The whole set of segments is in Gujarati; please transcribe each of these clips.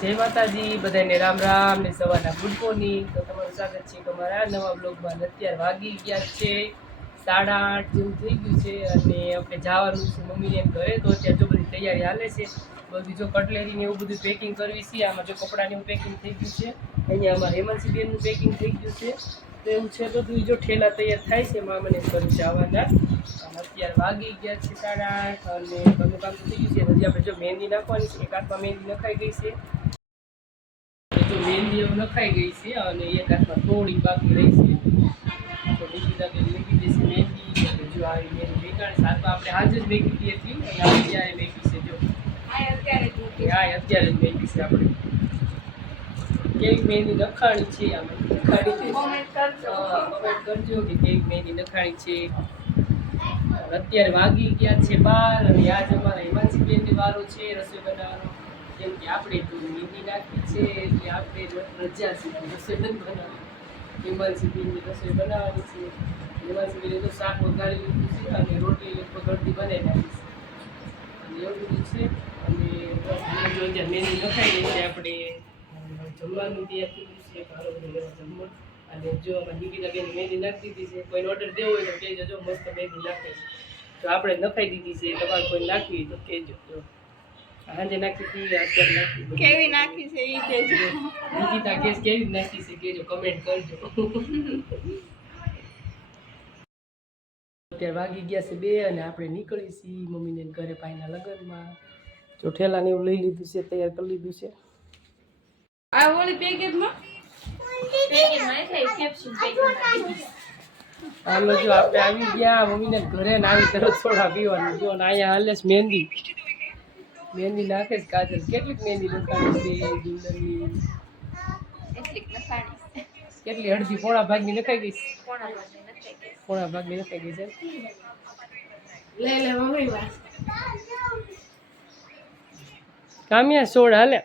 જય માતાજી, બધાને રામ રામ ને સવારના ગુડ મોર્નિંગ. તો તમારું સ્વાગત છે અમારા નવા બ્લોગમાં. અત્યારે વાગી ગયા છે 8:30 જેવું થઈ ગયું છે અને આપણે જવાનું છે મમ્મીને ઘરે. તો અત્યારે જો બધી તૈયારી હાલે છે, બધી જો કટલેરી ને એવું બધું પેકિંગ કરવી છે. આમાં જો કપડાને એવું પેકિંગ થઈ ગયું છે, અહીંયા અમારે હેમાંસી બેનનું પેકિંગ થઈ ગયું છે. તો એવું છે બધું જો ઠેલા તૈયાર થાય છે મામાને ઘરે જવાના. અત્યારે વાગી ગયા છે 8:30 અને ઘરનું કામ તો થઈ ગયું છે. હજી આપણે જો મહેંદી નાખવાની છે, એક હાથમાં મહેંદી નખાઈ ગઈ છે, જો મહેંદી એવું નખાઈ ગઈ છે અને એક હાથમાં થોડી બાકી રહી છે. તો બીજી તકે મેકી દેશે મહેંદી. જો આવી મહેંદી બેકાણી હાથમાં આપણે આજ જ મેકી હતી એટલી અને અત્યારે મેકી છે. જો અત્યારે જ મેકી છે આપણે. કેવી મહેંદી નખાણી છે આમાં નખાણી કોમેન્ટ કરજો કે કેવી મહેંદી નખાણી છે. અત્યારે વાગી ગયા છે 12 અને આજ અમારા હેમાંસી બેનની વારો છે રસોઈ બનાવવાનો. કેમ કે આપણે તો મહેંદી નાખી છે એટલે આપણે રજા છે રસોઈ બનાવવાની. હેમાંસી બેનની રસોઈ બનાવવાની છે. હેમાંસી બેને તો શાક વઘારી લીધું છે અને રોટલી લગભગ અડધી બનાવી નાખી છે અને એવું બધું છે. અને જો અત્યારે મહેંદી નખાઈ ગઈ છે, આપણે જમવાનું તૈયાર થઈ ગયું છે. ભારો બધો જમવાનું અને જો આમાં નિકિતા બેન મહેંદી નાખી દીધી છે. કોઈને ઓર્ડર દેવો હોય તો કહેજો, જો મસ્ત મહેંદી નાખે છે. તો આપણે નખાઈ દીધી છે, તમારે કોઈ નાખવી તો કહેજો. સાંજે નાખી હતી, અત્યારે નાખી. કેવી નાખી છે એ કહેજો. નિકિતા કેસ કેવી નાખી છે કહેજો, કમેન્ટ કરજો. અત્યારે વાગી ગયા છે 2 અને આપણે નીકળી છીએ મમ્મીને ઘરે પાઈના લગ્નમાં. જો ઠેલાને એવું લઈ લીધું છે, તૈયાર કરી લીધું છે. આ ઓલી પેકેટમાં આમાં જો આપણે આવી ગયા મમ્મીને ઘરે ને આવી તરત સોડા પીવાનું. જો ને અહીંયા હાલે છે મહેંદી નાખે છે કાજલ. કેટલીક મહેંદી નખાણી છે જિંદગી કેટલી અડધી પોણા ભાગની નખાઈ ગઈ છે. પોણા ભાગની નખાઈ ગઈ છે. લે મમ્મી કામ્યા સોડા હાલે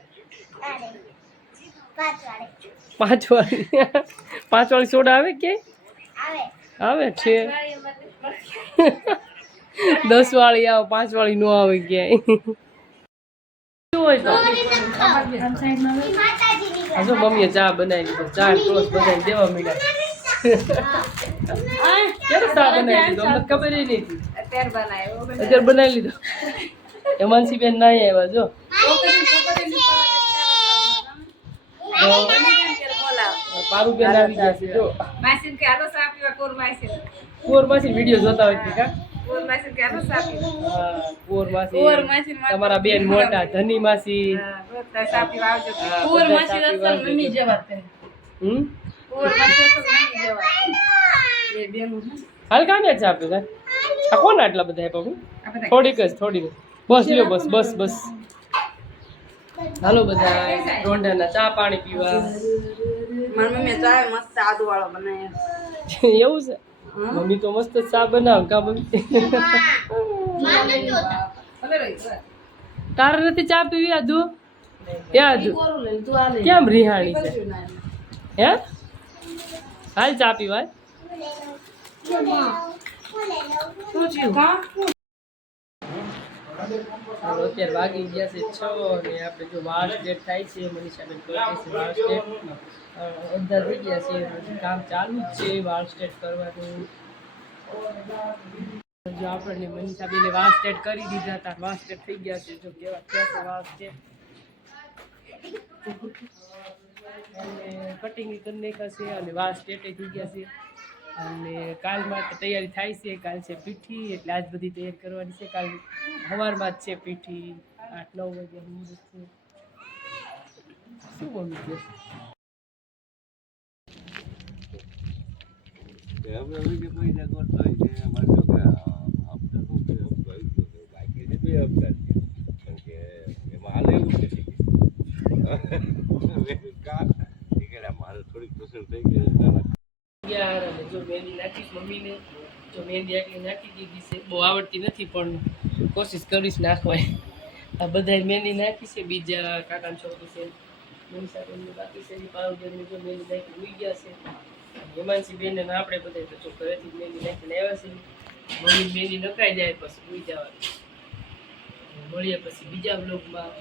5 વાળી સોડા આવે કે આવે છે. 10 વાળી આવે, 5 વાળી નો આવે ક્યાંય. જો મમ્મીએ ચા બનાવી લીધો, ચા ટોસ બનાવી દેવા મળ્યા. ક્યારે ચા બનાવી લીધો અમને ખબર નથી. અત્યારે બનાવી લીધો. હેમાંસી બેન ના આવ્યા જો. પારુ બેન આવી ગયા છે જો. કોર માસી વિડીયો જોતા હોય છે કા. તમારા બેન મોટા ધની માસી. હાલ કામ છે આપણે આ કોણ આટલા બધા આપ્યા? થોડીક જ બસ લ્યો, બસ હાલો બધા રોંઢાના ચા પાણી પીવા. મારી મમ્મી ચા મસ્ત આદુ વાળો બનાવ્યો. એવું છે? મમ્મી તો મસ્ત ચા બનાવ કા મમ્મી. તારે નથી ચા પીવી આદુ? કેમ રિહાણી છે હે? હાલ ચા પીવાય. અત્યારે વાગી ગયા છે 6 અને આપણે જો વાળ સ્ટેટ થાય છે. મનીષાબેન કરે છે વાળ સ્ટેટ. અડધા થઈ ગયા છે, કામ ચાલુ જ છે વાળ સ્ટેટ કરવાનું. જો આપણને મનીષાબેને વાળ સ્ટેટ કરી દીધા હતા, વાળ સ્ટેટ થઈ ગયા છે. જો કેવા થયા છે વાળ સ્ટેટ અને કટિંગ કરી નાખ્યા છે અને વાળ સ્ટેટ થઈ ગયા છે. અને કાલ માટે તૈયારી થાય છે. કાલ છે પીઠી એટલે આજ બધી તૈયારી કરવાની છે. કાલ સવારમાં જ છે પીઠી, 8-9 વાગ્યા મુહૂર્ત છે. શું બોલું છે? જો મહેંદી નાખીશ મમ્મીને. જો મહેંદી આટલી નાખી દીધી છે, બહુ આવડતી નથી પણ કોશિશ કરીશ નાખવાય. આ બધા મહેંદી નાખી છે, બીજા કાકાના છોકરી છે મનીષાબેનની બાકી છે. પારુબેનની જો મહેંદી નાખી ઉઈ ગયા છે. હેમાંસી બેન ને આપણે બધા તો ઘરેથી મહેંદી નાખીને આવ્યા છે. મમ્મી મહેંદી નખાઈ જાય પછી ઉઈ જવાનું. મળીએ પછી બીજા બ્લોગમાં.